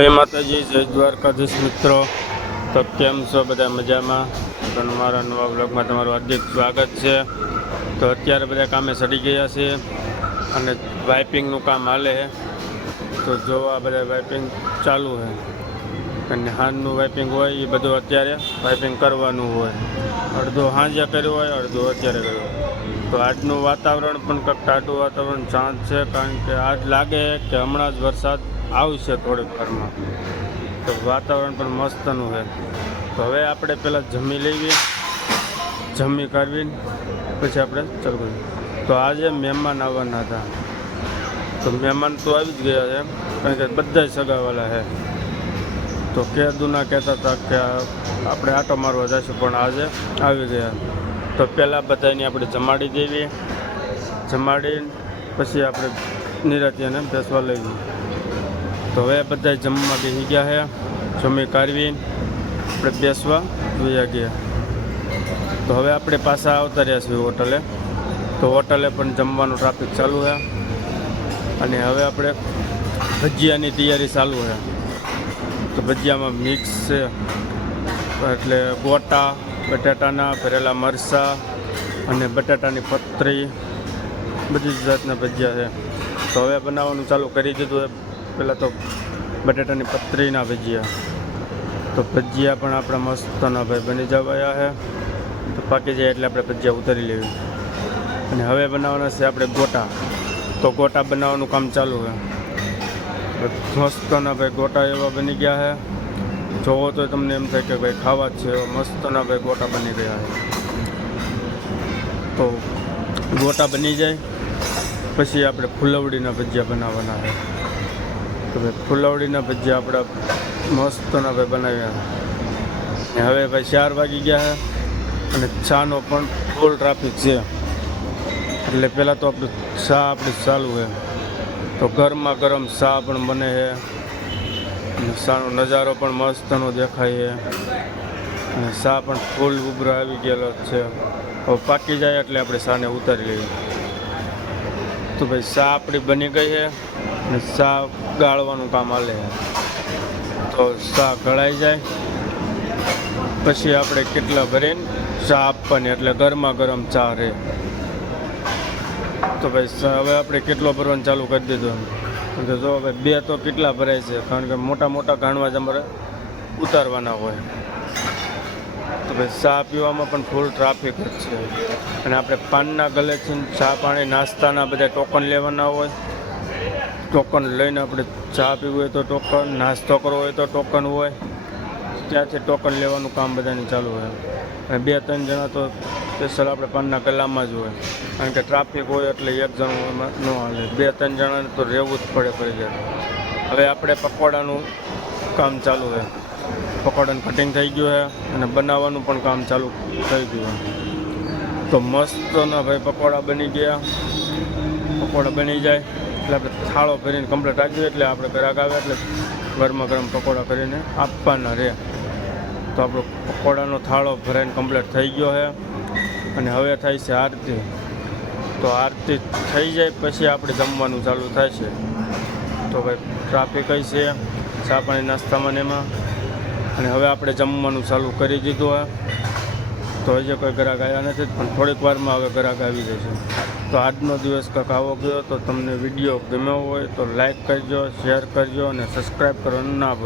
જય માતાજી, જય દ્વારકાધીશ મિત્રો. તો કેમ છો બધા મજામાં? તો મારા નવા બ્લોગમાં તમારું હાર્દિક સ્વાગત છે. તો અત્યારે બધા કામે સડી ગયા છે અને વાઇપિંગનું કામ હાલે છે. તો જોવા બધા વાઇપિંગ ચાલુ છે. અને હાનનું વાઇપિંગ હોય એ બધું અત્યારે વાઇપિંગ કરવાનું હોય. અડધો હાંજે કર્યું હોય, અડધો અત્યારે કર્યું હોય. તો આજનું વાતાવરણ પણ કંઈક ટાટું વાતાવરણ શાંત છે, કારણ કે આજ લાગે કે હમણાં જ વરસાદ આવશે થોડીક વારમાં. તો વાતાવરણ પણ મસ્તનું છે. તો હવે આપણે પહેલાં જમી લેવી જમી કરવી પછી આપણે ચાલુ તો આજે મહેમાન આવવાના હતા. તો મહેમાન તો આવી જ ગયા છે કારણ કે બધા સગાવાલા છે. તો કેદુના કહેતા હતા કે આપણે આટો મારવા જઈશું પણ આજે આવી ગયા. તો પહેલાં બધાને આપણે જમાડી દેવી. જમાડી પછી આપણે નિરાતિયાને બેસવા લઈ તો હવે બધા જમવા બેસી ગયા છે જમી કાઢવી આપણે બેસવા જોયા ગયા. તો હવે આપણે પાછા આવતા રહ્યા છીએ હોટલે. તો હોટલે પણ જમવાનું ટ્રાફિક ચાલુ છે અને હવે આપણે ભજીયાની તૈયારી ચાલુ છે તો ભજીયામાં મિક્સ છે. એટલે ગોટા, બટાટાના, ભરેલા મરચાં અને બટાટાની પતરી. બધી જ જાતના ભજીયા છે. તો હવે બનાવવાનું ચાલુ કરી દીધું એ પહેલાં તો બટાટાની પતરીના ભજીયા. તો ભજીયા પણ આપણા મસ્તના ભાઈ બની જવાયા છે. તો પાકી જાય એટલે આપણે ભજીયા ઉતારી લેવી. અને હવે બનાવવાના છે આપણે ગોટા. તો ગોટા બનાવવાનું કામ ચાલુ છે. મસ્તના ભાઈ ગોટા એવા બની ગયા છે જોવો તો તમને એમ થાય કે ભાઈ ખાવા જ છે મસ્તના ભાઈ ગોટા બની ગયા છે તો ગોટા બની જાય. પછી આપણે ફુલવડીના ભજીયા બનાવવાના છે તો ભાઈ ફુલવડીના ભજીયા આપણા મસ્તના ભાઈ બનાવ્યા હવે ભાઈ ચાર વાગી ગયા છે અને ચાનો પણ ફૂલ ટ્રાફિક છે. એટલે પહેલાં તો આપણે ચા આપણે ચાલુ છે તો ગરમા ગરમ ચા પણ બને છે. સાનો નજારો પણ મસ્તનો દેખાય છે. અને ચા પણ ફૂલ ઉભરો આવી ગયેલો જ છે. હવે પાકી જાય એટલે આપણે ચાને ઉતારી લઈએ. તો ભાઈ ચા આપણી બની ગઈ છે અને ચા ગાળવાનું કામ હાલે છે. તો ચા ગળાઈ જાય. પછી આપણે કેટલા ભરીને ચા આપવાની, એટલે ગરમા ગરમ ચા રહે. તો ભાઈ હવે આપણે કેટલો ભરવાનું ચાલુ કરી દીધું એમ. કે જો હવે બે તો કેટલા ભરાય છે? કારણ કે મોટા મોટા ગાણવા જ અમારે ઉતારવાના હોય. તો ભાઈ ચા પીવામાં પણ ફૂલ ટ્રાફિક જ છે. અને આપણે પાનના ગલેથી ચા પાણી, નાસ્તાના બધા ટોકન લેવાના હોય. ટોકન લઈને આપણે ચા પીવું હોય તો ટોકન નાસ્તો કરવો હોય તો ટોકન હોય. ત્યાંથી ટોકન લેવાનું કામ બધાને ચાલુ હોય. અને બે ત્રણ જણા તો સ્પેશિયલ આપણે પાનના કલામાં જ હોય. કારણ કે ટ્રાફિક હોય એટલે એક જણું ન હાલે. બે, ત્રણ જણાને તો રહેવું જ પડે પડી જાય હવે આપણે પકોડાનું કામ ચાલુ છે. પકોડાનું કટિંગ થઈ ગયું છે અને બનાવવાનું પણ કામ ચાલુ થઈ ગયું તો મસ્તના ભાઈ પકોડા બની ગયા. પકોડા બની જાય. એટલે આપણે થાળો ભરીને કમ્પ્લીટ રાખીએ. એટલે આપણે ગ્રાહક આવે એટલે ગરમા ગરમ પકોડા કરીને આપવાના રહે. તો આપણો પકોડાનો થાળો ભરાઈને કમ્પ્લીટ થઈ ગયો છે. અને હવે થાય છે આરતી. તો આરતી થઈ જાય પછી આપણે જમવાનું ચાલુ થાય છે. તો ભાઈ ટ્રાફિક છે, ચા પાણી નાસ્તામાં એમાં. અને હવે આપણે જમવાનું ચાલુ કરી દીધું આ. તો હજી કોઈ ગ્રાહક આવ્યા નથી, પણ થોડીક વારમાં હવે ગ્રાહક આવી જશે. તો આજનો દિવસ કંઈક આવો ગયો તો તમને વીડિયો ગમ્યો હોય તો લાઈક કરજો, શેર કરજો અને સબસ્ક્રાઈબ કરવાનું ના ભૂલતા